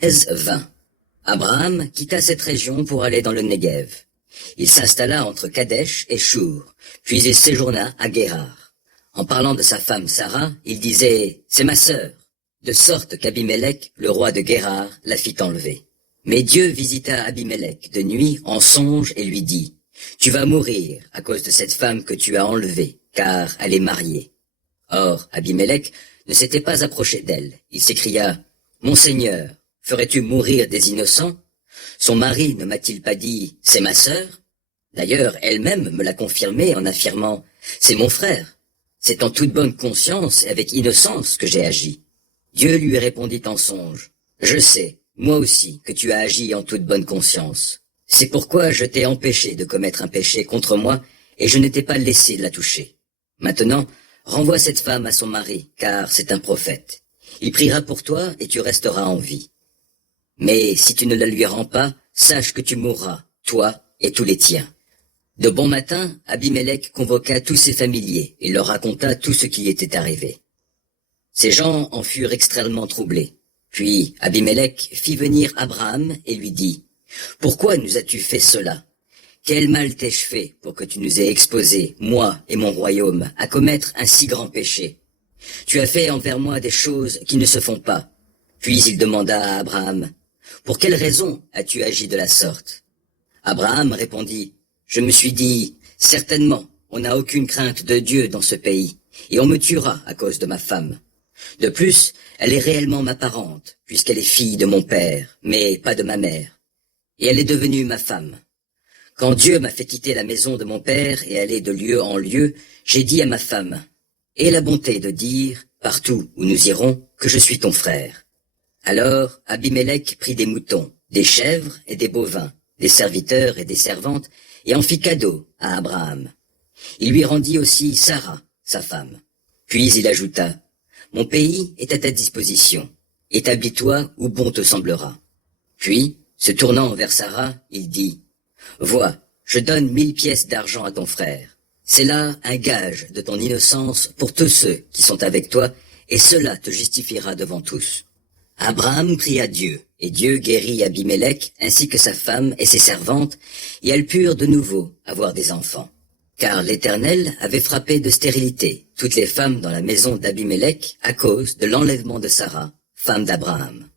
Genèse 20. Abraham quitta cette région pour aller dans le Negev. Il s'installa entre Kadesh et Shur, puis il séjourna à Guérar. En parlant de sa femme Sarah, il disait « C'est ma sœur », de sorte qu'Abimélec, le roi de Guérar, la fit enlever. Mais Dieu visita Abimélec de nuit en songe et lui dit « Tu vas mourir à cause de cette femme que tu as enlevée, car elle est mariée. » Or, Abimélec ne s'était pas approché d'elle. Il s'écria « Mon Seigneur, ferais-tu mourir des innocents? Son mari ne m'a-t-il pas dit « C'est ma sœur » D'ailleurs, elle-même me l'a confirmé en affirmant « C'est mon frère ». C'est en toute bonne conscience et avec innocence que j'ai agi. Dieu lui répondit en songe « Je sais, moi aussi, que tu as agi en toute bonne conscience. C'est pourquoi je t'ai empêché de commettre un péché contre moi et je ne t'ai pas laissé la toucher. Maintenant, renvoie cette femme à son mari, car c'est un prophète. Il priera pour toi et tu resteras en vie. Mais si tu ne la lui rends pas, sache que tu mourras, toi et tous les tiens. » De bon matin, Abimélec convoqua tous ses familiers et leur raconta tout ce qui était arrivé. Ces gens en furent extrêmement troublés. Puis Abimélec fit venir Abraham et lui dit « Pourquoi nous as-tu fait cela? Quel mal t'ai-je fait pour que tu nous aies exposés, moi et mon royaume, à commettre un si grand péché? Tu as fait envers moi des choses qui ne se font pas. » Puis il demanda à Abraham « Pour quelle raison as-tu agi de la sorte ?» Abraham répondit « Je me suis dit, certainement, on n'a aucune crainte de Dieu dans ce pays, et on me tuera à cause de ma femme. De plus, elle est réellement ma parente, puisqu'elle est fille de mon père, mais pas de ma mère. Et elle est devenue ma femme. Quand Dieu m'a fait quitter la maison de mon père et aller de lieu en lieu, j'ai dit à ma femme, aie la bonté de dire, partout où nous irons, que je suis ton frère. Alors Abimélec prit des moutons, des chèvres et des bovins, des serviteurs et des servantes, et en fit cadeau à Abraham. Il lui rendit aussi Sarah, sa femme. Puis il ajouta, « Mon pays est à ta disposition. Établis-toi où bon te semblera. » Puis, se tournant vers Sarah, il dit, « Vois, je donne 1000 pièces d'argent à ton frère. C'est là un gage de ton innocence pour tous ceux qui sont avec toi, et cela te justifiera devant tous. » Abraham pria Dieu, et Dieu guérit Abimélec ainsi que sa femme et ses servantes, et elles purent de nouveau avoir des enfants. Car l'Éternel avait frappé de stérilité toutes les femmes dans la maison d'Abimélec à cause de l'enlèvement de Sarah, femme d'Abraham.